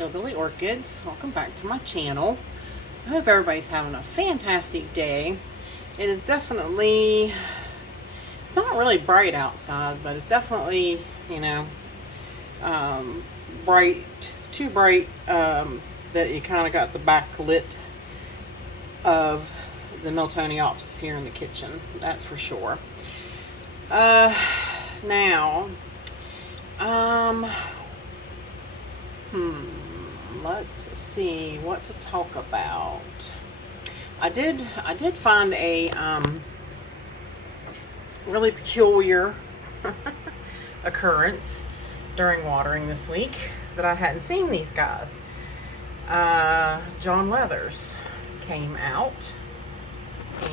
Hillbilly Orchids. Welcome back to my channel. I hope everybody's having a fantastic day. It is definitely, it's not really bright outside, but it's definitely, bright, too bright that you kind of got the backlit of the Miltoniopsis here in the kitchen. That's for sure. Now, let's see what to talk about. I did find a really peculiar occurrence during watering this week that I hadn't seen these guys. John Leathers came out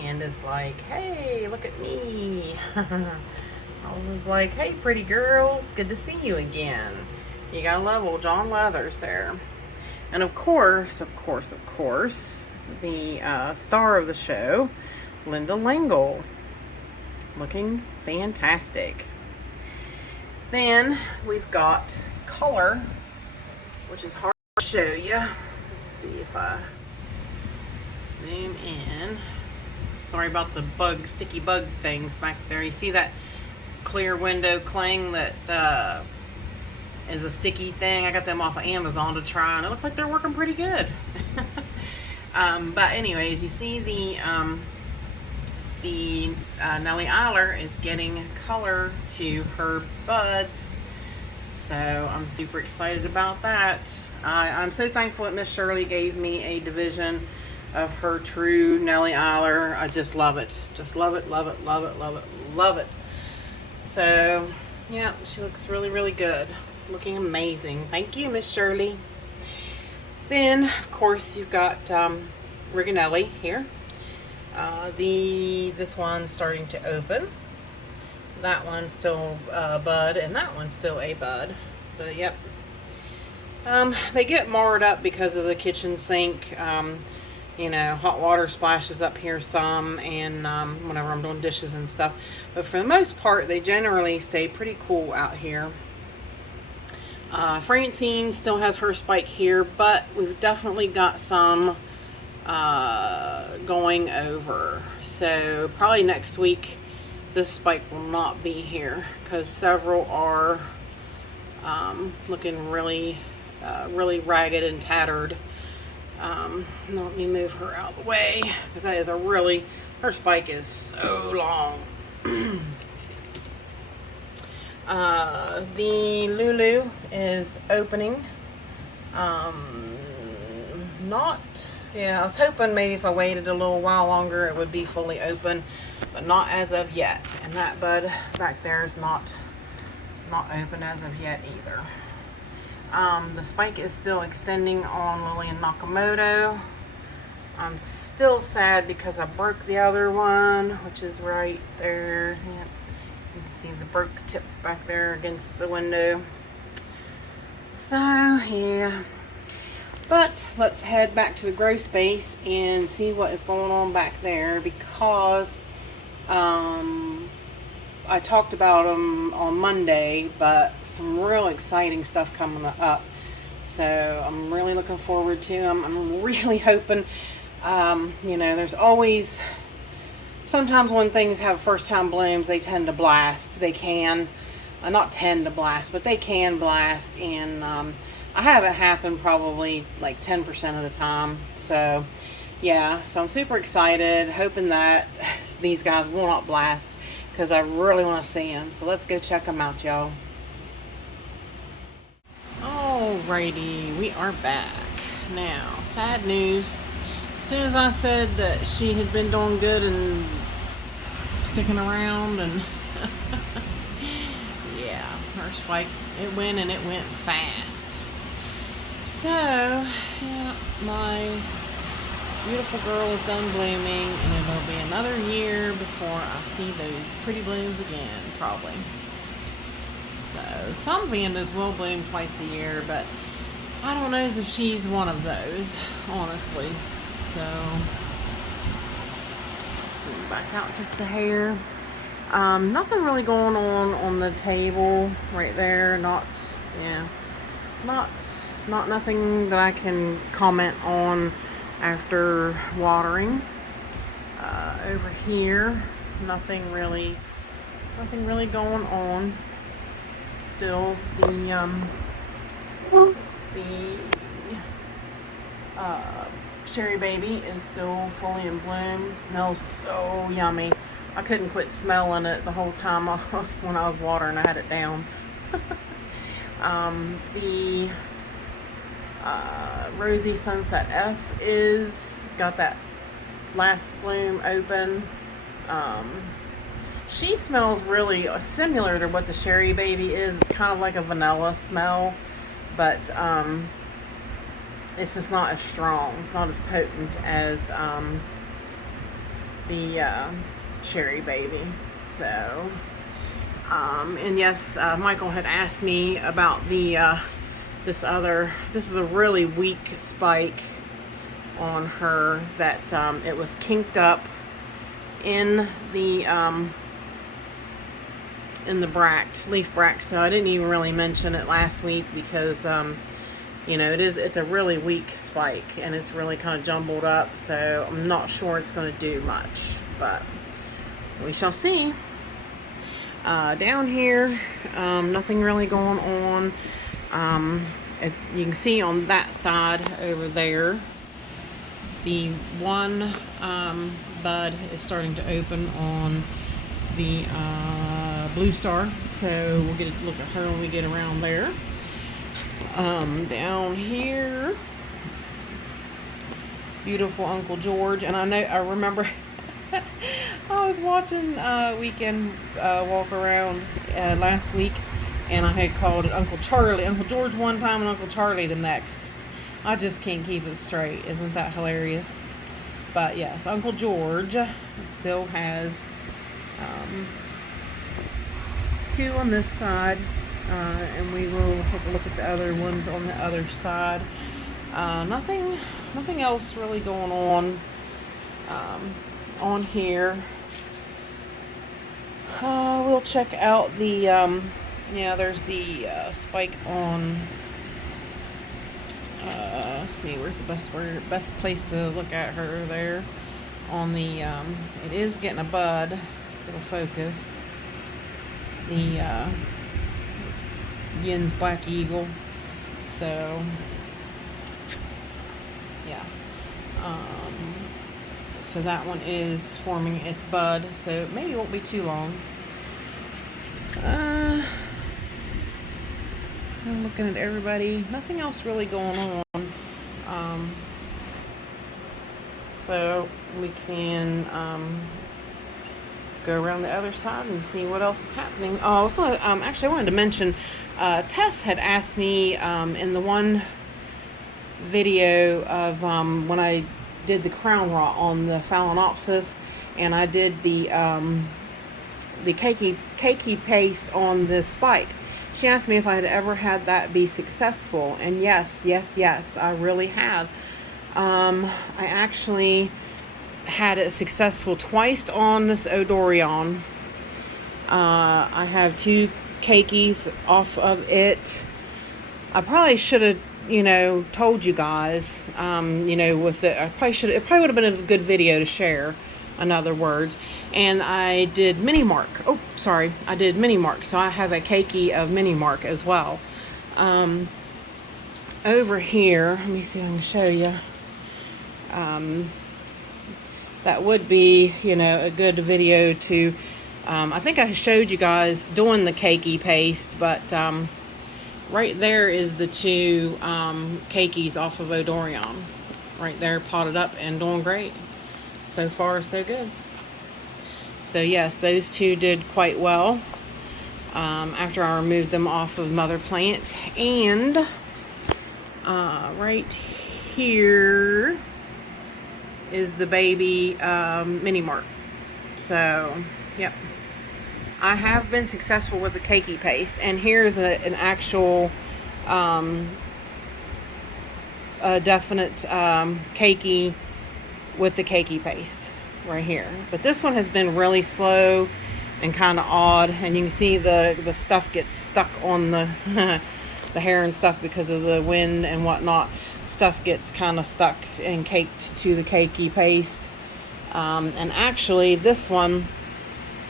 and is like, hey, look at me. I was like, hey, pretty girl, it's good to see you again. You gotta love old John Leathers there. And of course, the star of the show, Linda Langle, looking fantastic. Then we've got color, which is hard to show you. Let's see if I zoom in. Sorry about the sticky bug things back there. You see that clear window cling that is a sticky thing? I got them off of Amazon to try, and it looks like they're working pretty good. But anyways, you see the Nellie Eiler is getting color to her buds, so I'm super excited about that. I'm so thankful that Miss Shirley gave me a division of her true Nellie Eiler. I just love it. Just love it, love it, love it, love it, love it. So, yeah, she looks really, really good. Looking amazing. Thank you, Miss Shirley. Then, of course, you've got Rigonelli here. This one's starting to open. That one's still a bud, and that one's still a bud. But, yep. They get marred up because of the kitchen sink. Hot water splashes up here some, and whenever I'm doing dishes and stuff. But for the most part, they generally stay pretty cool out here. Francine still has her spike here, but we've definitely got some going over. So probably next week, this spike will not be here because several are looking really, really ragged and tattered. Let me move her out of the way because that is her spike is so long. The Lulu is opening. I was hoping maybe if I waited a little while longer it would be fully open, but not as of yet. And that bud back there is not open as of yet either. The spike is still extending on Lillian Nakamoto. I'm still sad because I broke the other one, which is right there. Yep. You can see the broke tip back there against the window. So, yeah. But let's head back to the grow space and see what is going on back there, because I talked about them on Monday, but some real exciting stuff coming up. So I'm really looking forward to them. I'm really hoping, there's always, sometimes when things have first time blooms, they tend to blast. They can, not tend to blast, but they can blast. And I have it happen probably like 10% of the time. So yeah, so I'm super excited, hoping that these guys will not blast, because I really want to see them. So let's go check them out, y'all. Alrighty, we are back. Now, sad news. As soon as I said that she had been doing good and sticking around, and yeah, her spike, it went fast. So, yeah, my beautiful girl is done blooming, and it'll be another year before I see those pretty blooms again, probably. So, some Vandas will bloom twice a year, but I don't know if she's one of those, honestly. So, zoom back out just a hair. Nothing really going on the table right there. Not nothing that I can comment on after watering. Over here, nothing really going on. Still the cherry baby is still fully in bloom. Smells so yummy. I couldn't quit smelling it the whole time when I was watering. I had it down. The Rosy Sunset F is got that last bloom open. She smells really similar to what the cherry baby is. It's kind of like a vanilla smell, but it's just not as strong. It's not as potent as the cherry baby. So and yes, Michael had asked me about the this is a really weak spike on her that it was kinked up in the leaf bract. So I didn't even really mention it last week because you know, it's a really weak spike and it's really kind of jumbled up, so I'm not sure it's going to do much, but we shall see. Down here, nothing really going on. You can see on that side over there, the one bud is starting to open on the blue star, so we'll get a look at her when we get around there. Down here, beautiful Uncle George, and I remember I was watching Weekend Walk Around last week, and I had called it Uncle Charlie, Uncle George one time and Uncle Charlie the next. I just can't keep it straight. Isn't that hilarious? But yes, Uncle George still has two on this side. And we will take a look at the other ones on the other side. Nothing else really going on here. We'll check out the yeah, there's the spike on. Let's see, where's the best place to look at her there? On the it is getting a bud. It'll focus. The Yin's Black Eagle. So yeah, so that one is forming its bud, so maybe it won't be too long. I'm looking at everybody, nothing else really going on, so we can go around the other side and see what else is happening. Oh, I was going to actually I wanted to mention Tess had asked me in the one video of when I did the crown rot on the Phalaenopsis, and I did the Keiki paste on the spike. She asked me if I had ever had that be successful, and yes, I really have. I actually had it successful twice on this Odorion. I have two Keikis off of it. I probably should have, you know, told you guys, you know, with it. It probably would have been a good video to share, in other words. And I did Mini Mark. Oh, sorry. I did Mini Mark. So I have a Keiki of Mini Mark as well. Over here, let me see if I can show you. That would be, you know, a good video to, I think I showed you guys doing the Keiki paste, but right there is the two Keikis off of Odorion. Right there, potted up and doing great. So far, so good. So yes, those two did quite well after I removed them off of mother plant. And right here is the baby Mini Mark. So, yep. I have been successful with the Keiki paste. And here's an actual a definite Keiki with the Keiki paste right here. But this one has been really slow and kind of odd, and you can see the stuff gets stuck on the the hair and stuff, because of the wind and whatnot, stuff gets kind of stuck and caked to the Keiki paste. And actually this one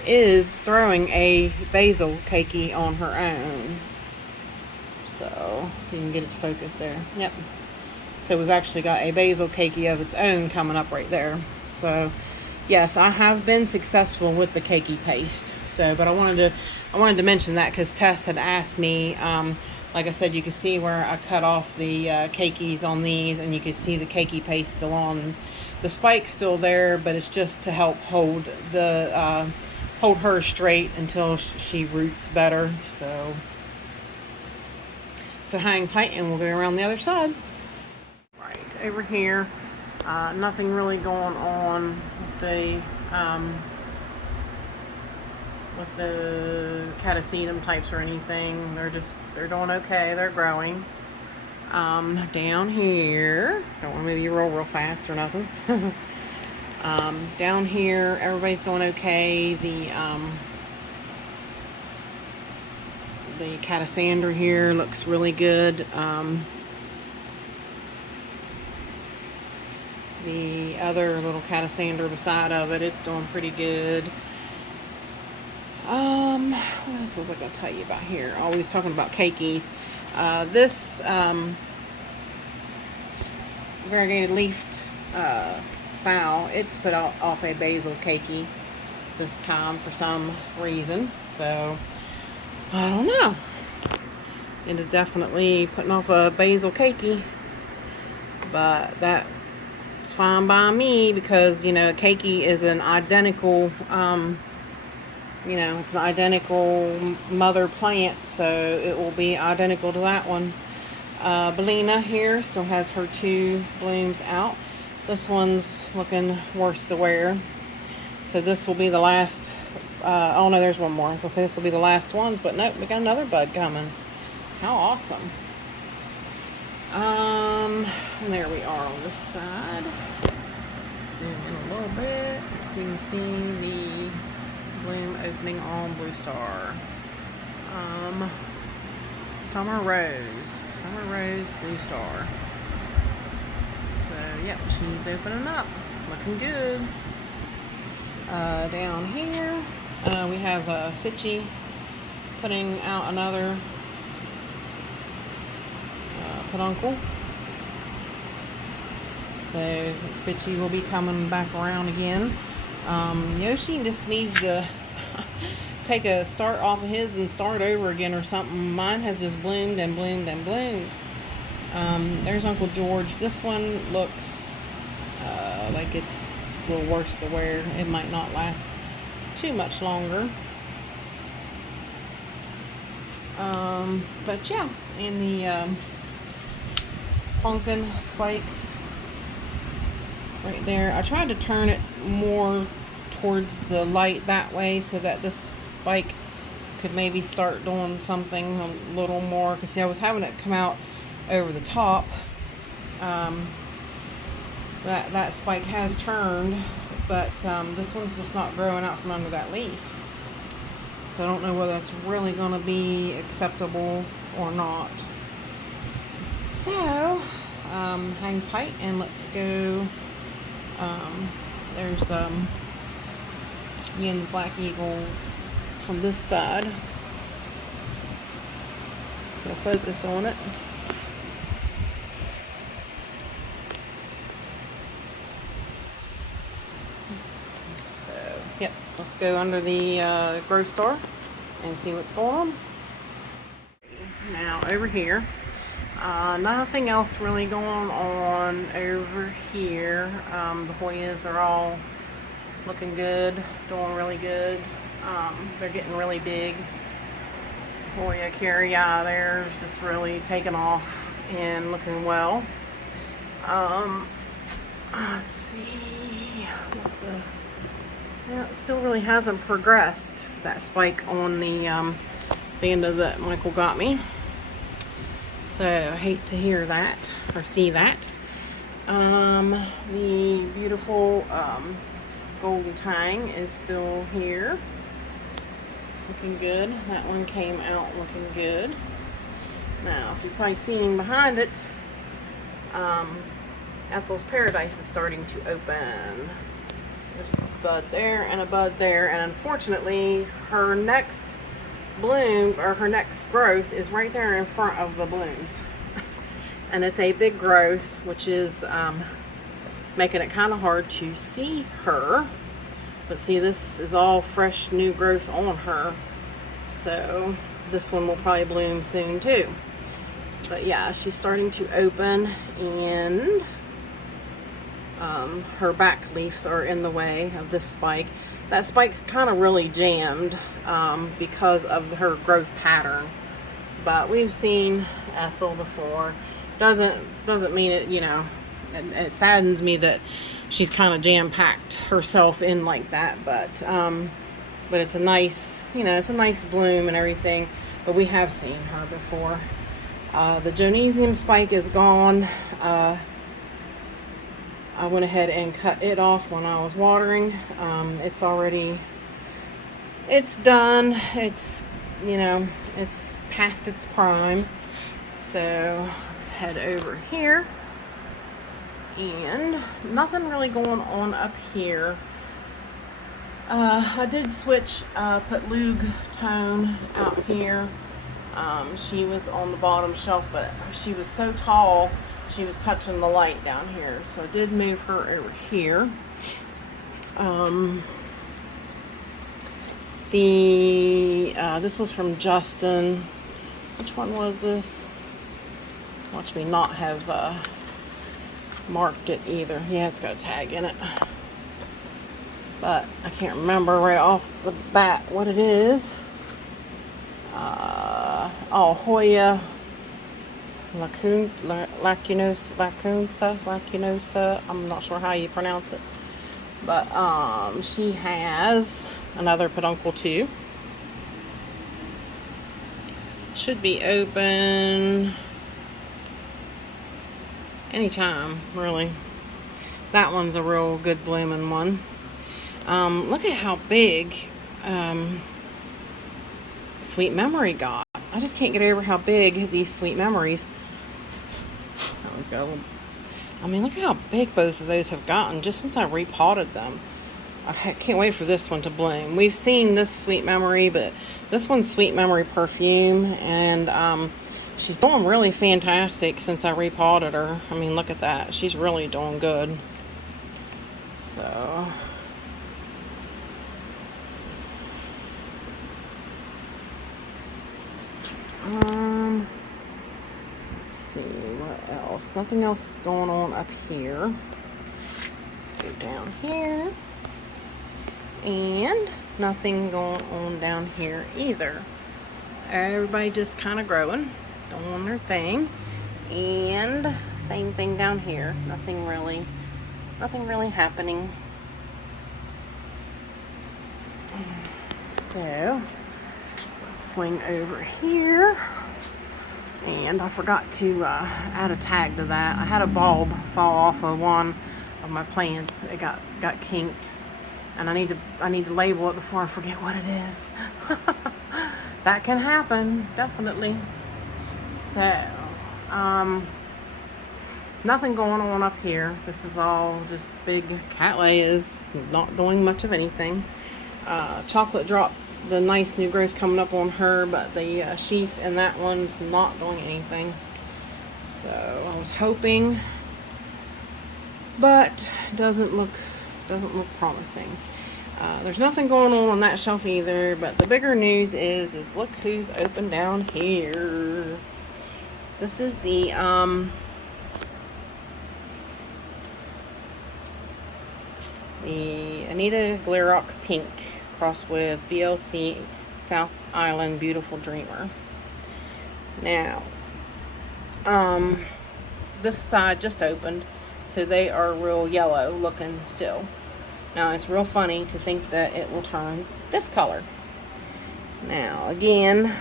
is throwing a basil Keiki on her own. So you can get it to focus there. Yep. So we've actually got a basil Keiki of its own coming up right there. So yes, I have been successful with the Keiki paste. So, but I wanted to mention that because Tess had asked me. Like I said, you can see where I cut off the Keikis on these, and you can see the Keiki paste still on. The spike's still there, but it's just to help hold the hold her straight until she roots better. So hang tight, and we'll go around the other side. Right over here, nothing really going on with the catasetum types or anything. They're doing okay. They're growing. Down here, don't want to move you real fast or nothing. Down here, everybody's doing okay. The catasander here looks really good. The other little catasander beside of it, it's doing pretty good. What else was I going to tell you about here? Always talking about Keikis. This variegated leafed fowl, it's put off a basil Keiki this time for some reason. So I don't know. It is definitely putting off a basil Keiki, but that's fine by me because, you know, Keiki is an identical, it's an identical mother plant, so it will be identical to that one. Bellina here still has her 2 blooms out. This one's looking worse the wear. So this will be the last. Oh no, there's one more. So I'll say this will be the last ones, but nope, we got another bud coming. How awesome. And there we are on this side. Zoom in a little bit so you can see the bloom opening on Blue Star. Summer Rose, Blue Star. So yep, she's opening up, looking good. Down here, we have Fitchy putting out another peduncle. So Fitchy will be coming back around again. Yoshi just needs to take a start off of his and start over again or something. Mine has just bloomed and bloomed and bloomed. There's Uncle George. This one looks like it's a little worse to wear. It might not last too much longer. But yeah, and the pumpkin spikes right there. I tried to turn it more towards the light that way so that this spike could maybe start doing something a little more, because see, I was having it come out over the top. That spike has turned, but this one's just not growing out from under that leaf. So I don't know whether that's really going to be acceptable or not. So hang tight and let's go. There's Yin's Black Eagle from this side. So focus on it. So, yep, let's go under the grow star and see what's going on. Now over here, nothing else really going on over here. The Hoyas are all looking good, doing really good. They're getting really big. Hoya Carrii there's just really taking off and looking well. Let's see. Yeah, it still really hasn't progressed, that spike on the end of that Michael got me. So I hate to hear that or see that. The beautiful Golden Tang is still here, looking good. That one came out looking good. Now, if you've probably seen behind it, Ethel's Paradise is starting to open. There's a bud there and a bud there, and unfortunately, her next bloom, or her next growth, is right there in front of the blooms. And it's a big growth, which is making it kind of hard to see her. But see, this is all fresh new growth on her. So this one will probably bloom soon too. But yeah, she's starting to open, and her back leaves are in the way of this spike. That spike's kind of really jammed because of her growth pattern. But we've seen Ethel before. Doesn't mean it, you know, it saddens me that she's kind of jam-packed herself in like that, but it's a nice, you know, it's a nice bloom and everything. But we have seen her before. The Jonesium spike is gone. I went ahead and cut it off when I was watering. It's done. It's, you know, it's past its prime. So let's head over here. And nothing really going on up here. I did switch, put Lug Tone out here. She was on the bottom shelf, but she was so tall, she was touching the light down here. So I did move her over here. This was from Justin. Which one was this? Watch me not have marked it either. Yeah, it's got a tag in it. But I can't remember right off the bat what it is. Hoya lacunosa. I'm not sure how you pronounce it. But she has another peduncle too. Should be open anytime, really. That one's a real good blooming one. Look at how big Sweet Memory got. I just can't get over how big these Sweet Memories. That one's got a little. I mean, look at how big both of those have gotten just since I repotted them. I can't wait for this one to bloom. We've seen this Sweet Memory, but this one's Sweet Memory Perfume, and she's doing really fantastic since I repotted her. I mean, look at that. She's really doing good. So let's see what else. Nothing else is going on up here. Let's go down here. And nothing going on down here either. Everybody just kind of growing, doing their thing. And same thing down here. Nothing really happening. So let's swing over here. And I forgot to add a tag to that. I had a bulb fall off of one of my plants. It got kinked. And I need to label it before I forget what it is. That can happen, definitely. So, nothing going on up here. This is all just big Cattleyas, not doing much of anything. Chocolate dropped the nice new growth coming up on her, but the sheath in that one's not doing anything. So I was hoping, but doesn't look promising. There's nothing going on that shelf either, but the bigger news is look who's open down here. This is the Anita Glerock Pink crossed with BLC South Island Beautiful Dreamer. Now, this side just opened, so they are real yellow looking still. Now, it's real funny to think that it will turn this color. Now, again,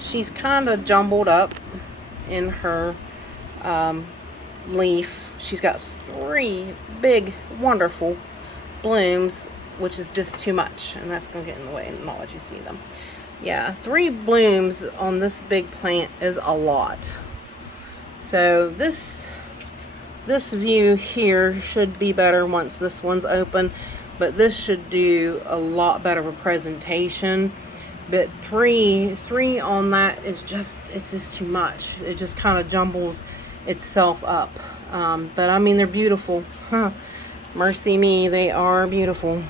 she's kind of jumbled up in her leaf. She's got 3 big, wonderful blooms, which is just too much, and that's going to get in the way and not let you see them. Yeah, 3 blooms on this big plant is a lot. So this view here should be better once this one's open, but this should do a lot better of a presentation. But three on that is just, it's just too much. It just kind of jumbles itself up. But I mean, they're beautiful. Huh. Mercy me, they are beautiful.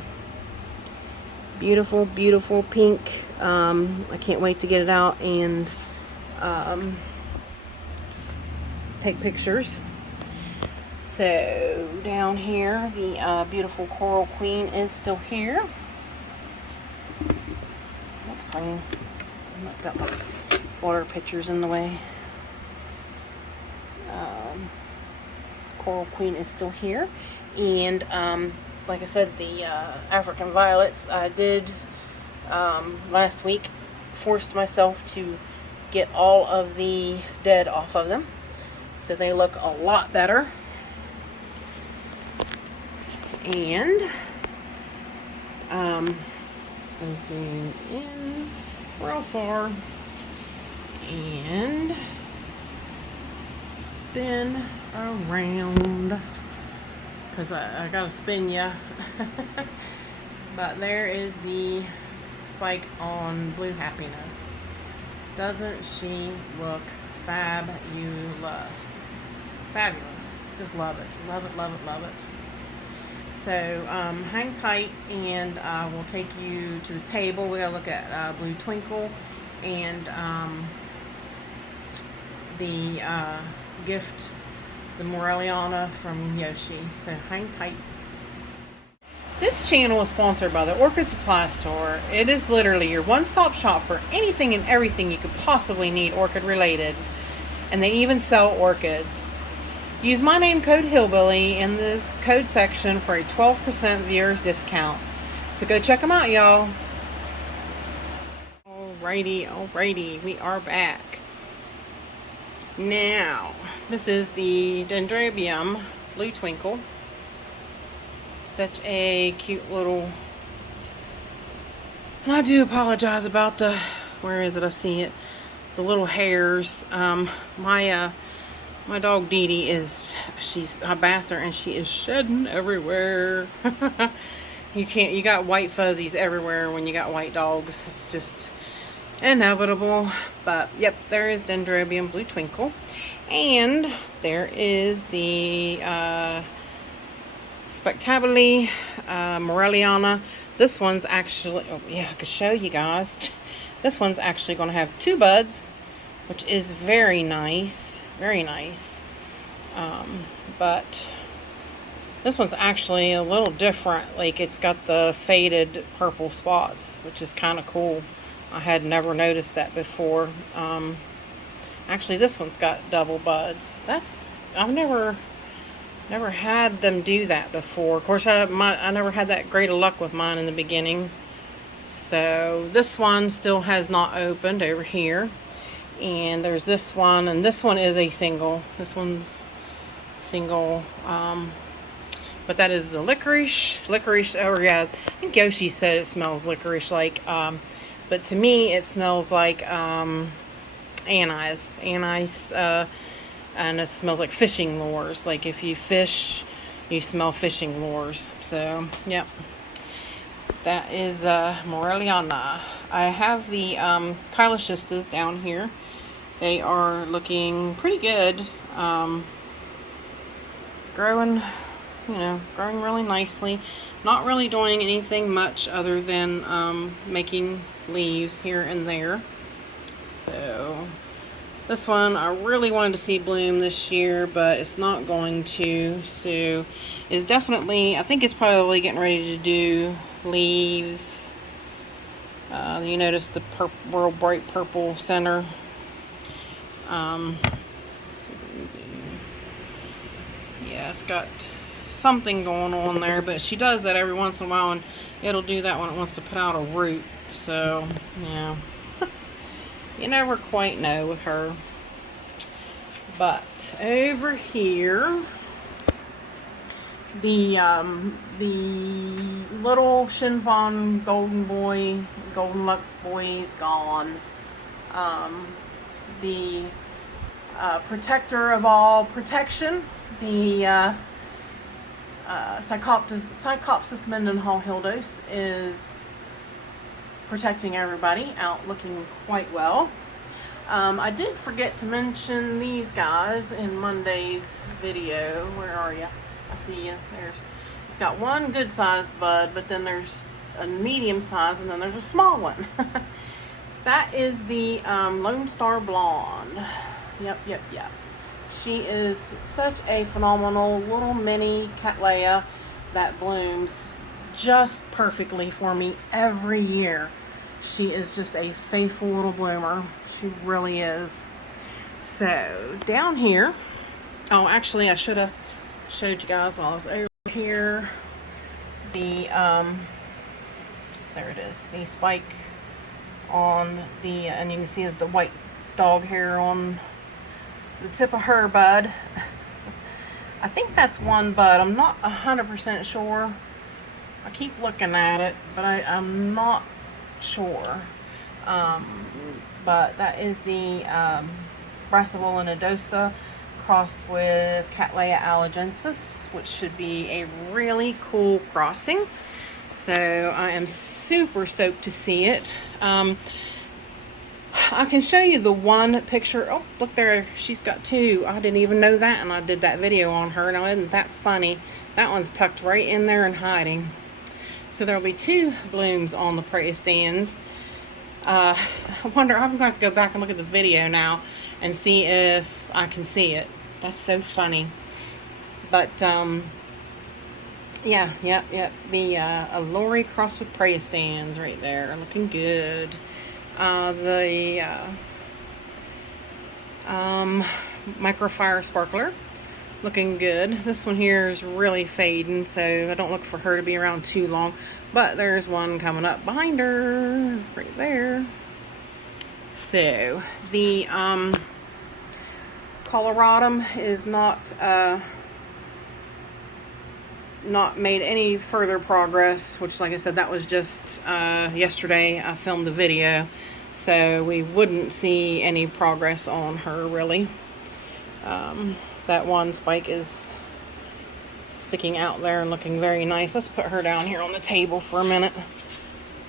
Beautiful, beautiful pink. I can't wait to get it out and take pictures. So down here, the beautiful coral queen is still here. Oops, I got my water pitchers in the way. Coral queen is still here, and like I said, the African violets I did last week, forced myself to get all of the dead off of them, so they look a lot better. And just gonna zoom in real far and spin around, because I gotta spin ya. But there is the spike on Blue Happiness. Doesn't she look fabulous? Fabulous. Just love it. Love it, love it, love it. So hang tight, and we'll take you to the table. We gotta look at Blue Twinkle and the gift, the Morelliana from Yoshi. So hang tight. This channel is sponsored by the Orchid Supply Store. It is literally your one-stop shop for anything and everything you could possibly need orchid related. And they even sell orchids. Use my name code Hillbilly in the code section for a 12% viewers discount. So go check them out, y'all. Alrighty, we are back. Now, this is the Dendrobium Blue Twinkle. Such a cute little, and I do apologize about the, where is it? I see it. The little hairs. My dog Dee Dee I bath her and she is shedding everywhere. You got white fuzzies everywhere when you got white dogs. It's just inevitable. But yep, there is Dendrobium Blue Twinkle. And there is the Spectably Morelliana. This one's actually, oh yeah, I could show you guys. This one's actually going to have 2 buds, which is very nice. Very nice. But this one's actually a little different. Like, it's got the faded purple spots, which is kind of cool. I had never noticed that before. Actually, this one's got double buds. I've never had them do that before. Of course, I never had that great of luck with mine in the beginning. So this one still has not opened over here. And there's this one, and this one is a single. This one's single. But that is the licorice. Oh yeah, I think Yoshi said it smells licorice-like. But to me, it smells like anise. And it smells like fishing lures. Like if you fish, you smell fishing lures. So, yep. That is Morelliana. I have the Kyloschistas down here. They are looking pretty good. Growing really nicely. Not really doing anything much other than making leaves here and there. So this one I really wanted to see bloom this year, but it's not going to. So it's definitely, I think it's probably getting ready to do leaves. You notice the real bright purple center. Yeah, it's got something going on there, but she does that every once in a while, and it'll do that when it wants to put out a root. So yeah. You never quite know with her. But over here, The little Shinfon Golden Luck Boy is gone. The protector of all protection, the Cycopsis Mendenhall Hildos is protecting everybody out, looking quite well. I did forget to mention these guys in Monday's video. Where are you? I see you. It's got one good sized bud, but then there's a medium size, and then there's a small one. That is the Lone Star Blonde. Yep. She is such a phenomenal little mini Cattleya that blooms just perfectly for me every year. She is just a faithful little bloomer. She really is. So down here, oh, actually I should have showed you guys while I was over here. The there it is, the spike on the, and you can see the white dog hair on the tip of her bud. I think that's one bud. I'm not 100% sure. I keep looking at it, but I'm not sure. But that is the Brassavola nodosa crossed with Cattleya allegensis, which should be a really cool crossing. So I am super stoked to see it. I can show you the one picture. Oh, look there. She's got two. I didn't even know that, and I did that video on her. Now, isn't that funny? That one's tucked right in there and hiding. So there'll be two blooms on the prairie stands. I wonder, I'm going to have to go back and look at the video now and see if I can see it. That's so funny. But, yeah. The Alluri crossed with prairie stands right there. Looking good. The Microfire Sparkler, looking good. This one here is really fading, so I don't look for her to be around too long. But there's one coming up behind her, right there. So the Coloradum is not made any further progress, which, like I said, that was just yesterday I filmed the video, so we wouldn't see any progress on her really. That one spike is sticking out there and looking very nice. Let's put her down here on the table for a minute,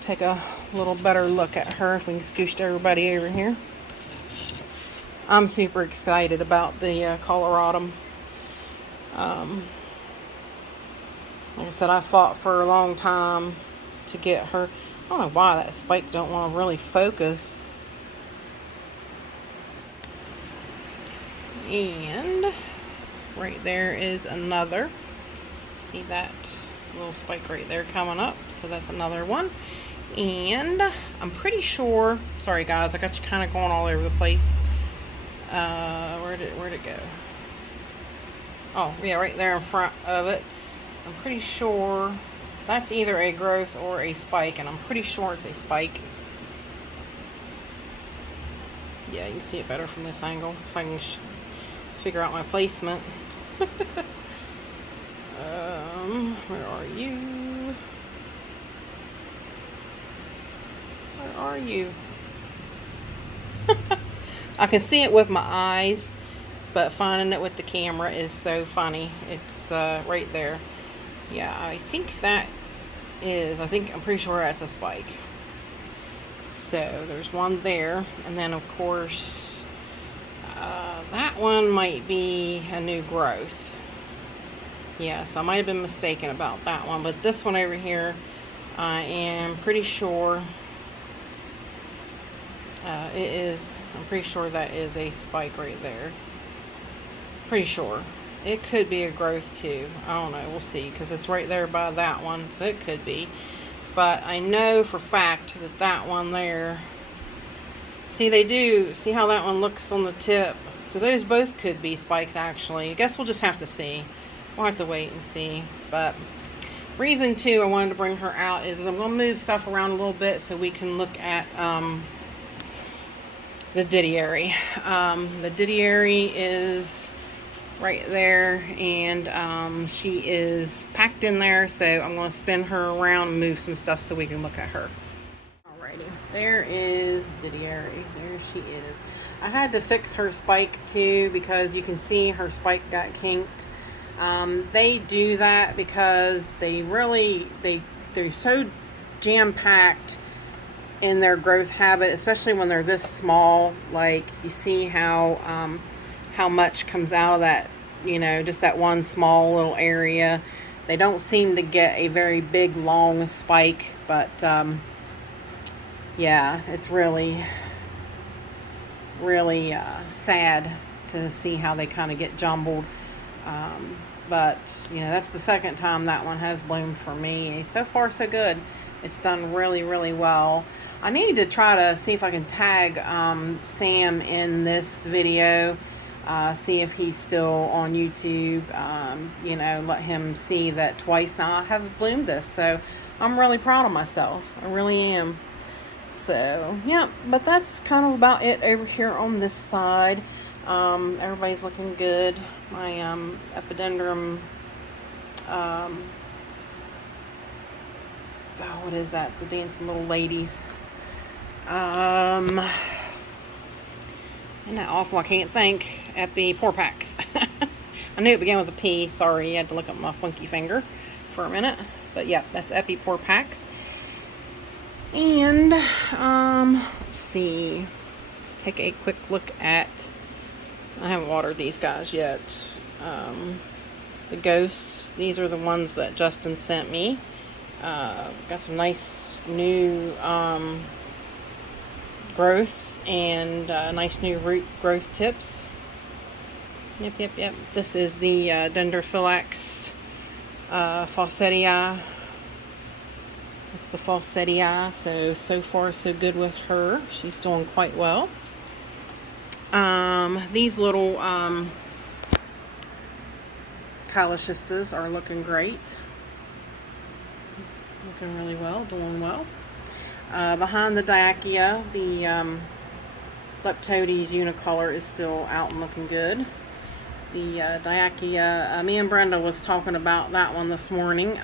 take a little better look at her, if we can scooch everybody over here. I'm super excited about the Coloradum. Like I said, I fought for a long time to get her. I don't know why that spike don't want to really focus. And right there is another. See that little spike right there coming up? So that's another one. And I'm pretty sure, sorry guys, I got you kind of going all over the place. Where'd it go? Oh, yeah, right there in front of it. I'm pretty sure that's either a growth or a spike, and I'm pretty sure it's a spike. Yeah, you can see it better from this angle if I can figure out my placement. Where are you? Where are you? I can see it with my eyes, but finding it with the camera is so funny. It's right there. Yeah, I think that is, I'm pretty sure that's a spike. So there's one there, and then of course that one might be a new growth. Yes, I might have been mistaken about that one, but this one over here, I am pretty sure it is. I'm pretty sure that is a spike right there. Pretty sure. It could be a growth too. I don't know. We'll see, because it's right there by that one, so it could be. But I know for fact that that one there, see, they do, see how that one looks on the tip? So those both could be spikes actually. I guess we'll just have to see. We'll have to wait and see. But reason too I wanted to bring her out is I'm going to move stuff around a little bit so we can look at the Didieri. The Didieri is right there, and she is packed in there, so I'm going to spin her around and move some stuff so we can look at her. Alrighty, there is Didieri. There she is. I had to fix her spike too because you can see her spike got kinked. They do that because they're so jam-packed in their growth habit, especially when they're this small. Like, you see how much comes out of that, you know, just that one small little area. They don't seem to get a very big long spike, but yeah, it's really sad to see how they kind of get jumbled. But you know, that's the second time that one has bloomed for me. So far so good. It's done really well. I need to try to see if I can tag Sam in this video, see if he's still on YouTube. You know, let him see that twice now I have bloomed this. So I'm really proud of myself. I really am. So yeah, but that's kind of about it over here on this side. Everybody's looking good. My epidendrum, what is that? The dancing little ladies. Isn't that awful? I can't think. Epiporpax. I knew it began with a P. Sorry, I had to look at my funky finger for a minute. But yeah, that's Epiporpax. And let's see. Let's take a quick look at. I haven't watered these guys yet. The ghosts. These are the ones that Justin sent me. Got some nice new growths and nice new root growth tips. Yep. This is the Dendrophylax Falsettii. It's the Falsettii. So far so good with her. She's doing quite well. These little Calychistas are looking great. Looking really well, doing well. Behind the Diachia, the Leptodes unicolor is still out and looking good. The Diachia, me and Brenda was talking about that one this morning.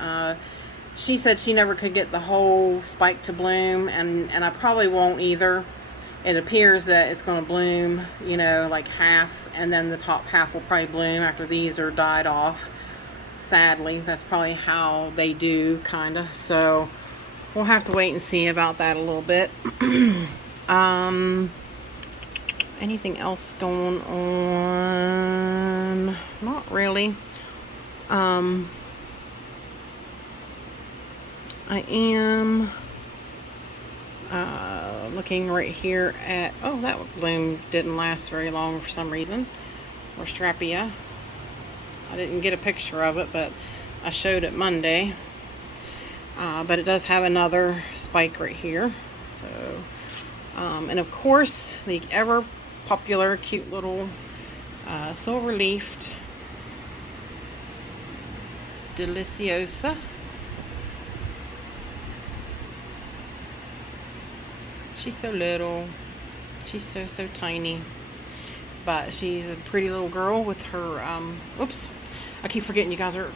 She said she never could get the whole spike to bloom, and I probably won't either. It appears that it's going to bloom, you know, like half, and then the top half will probably bloom after these are died off. Sadly, that's probably how they do, kind of. So we'll have to wait and see about that a little bit. Anything else going on? Not really. I am looking right here at, oh, that bloom didn't last very long for some reason. Or Strappia. I didn't get a picture of it, but I showed it Monday. But it does have another spike right here. So, and of course, the ever popular, cute little silver-leafed Deliciosa. She's so little. She's so tiny. But she's a pretty little girl with her, whoops. I keep forgetting you guys are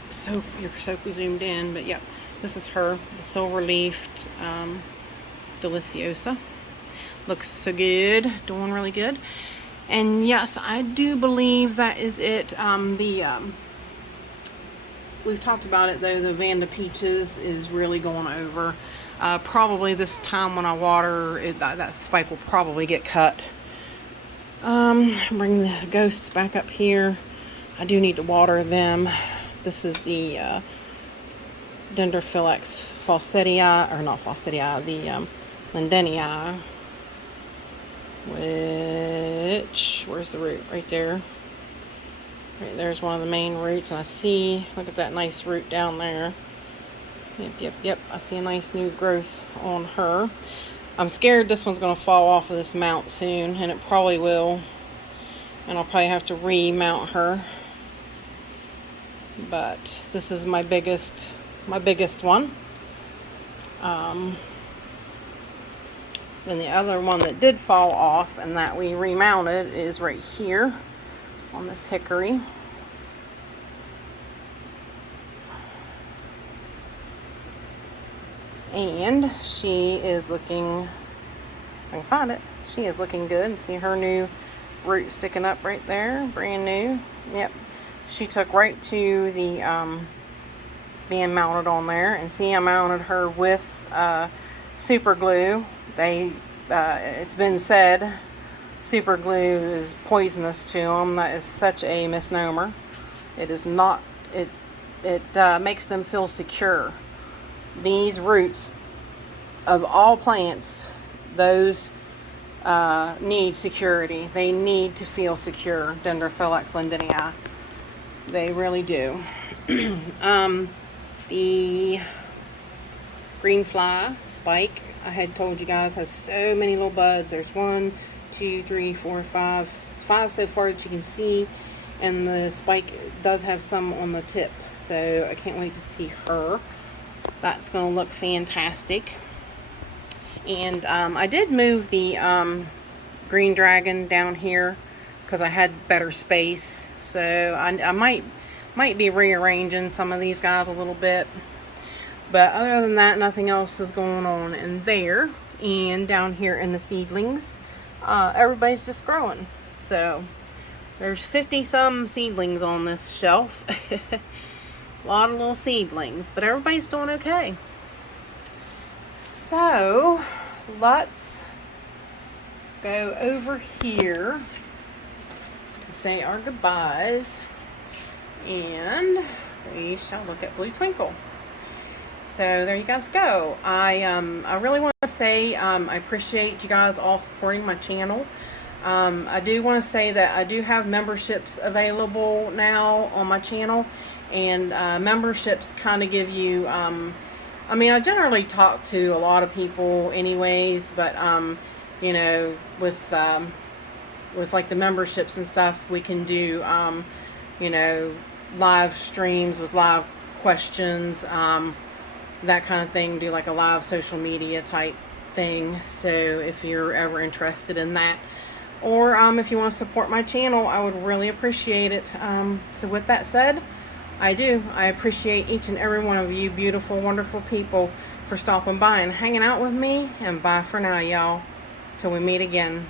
you're so zoomed in. But yeah, this is her, the silver-leafed Deliciosa. Looks so good. Doing really good. And yes, I do believe that is it. We've talked about it though, the Vanda Peaches is really going over. Probably this time when I water, that spike will probably get cut. Bring the ghosts back up here. I do need to water them. This is the Dendrophylax Falsettii, or not Falsettii, the Lindenii. Which, where's the root? Right there. Right there's one of the main roots, and I see, look at that nice root down there. Yep. I see a nice new growth on her. I'm scared this one's going to fall off of this mount soon, and it probably will. And I'll probably have to remount her. But this is my biggest one. Then the other one that did fall off and that we remounted is right here on this hickory. And she is looking, I can find it, she is looking good. See her new root sticking up right there, brand new. Yep, she took right to the being mounted on there. And see, I mounted her with super glue. It's been said super glue is poisonous to them. That is such a misnomer. It is not. It makes them feel secure. These roots of all plants, those need security. They need to feel secure. Dendrophylax lindinii, they really do. The green fly spike, I had told you guys, has so many little buds. There's 1, 2, 3, 4, 5 so far that you can see, and the spike does have some on the tip, so I can't wait to see her. That's going to look fantastic. And I did move the green dragon down here because I had better space, so I might be rearranging some of these guys a little bit. But other than that, nothing else is going on in there. And down here in the seedlings, everybody's just growing. So there's 50 some seedlings on this shelf. A lot of little seedlings, but everybody's doing okay. So let's go over here to say our goodbyes, and we shall look at Blue Twinkle. So there you guys go. I really want to say I appreciate you guys all supporting my channel. I do want to say that I do have memberships available now on my channel, and memberships kind of give you, I mean, I generally talk to a lot of people anyways, but you know, with like the memberships and stuff, we can do you know, live streams with live questions, that kind of thing, do like a live social media type thing. So if you're ever interested in that, or if you want to support my channel, I would really appreciate it. So with that said, I appreciate each and every one of you beautiful, wonderful people for stopping by and hanging out with me. And bye for now, y'all, till we meet again.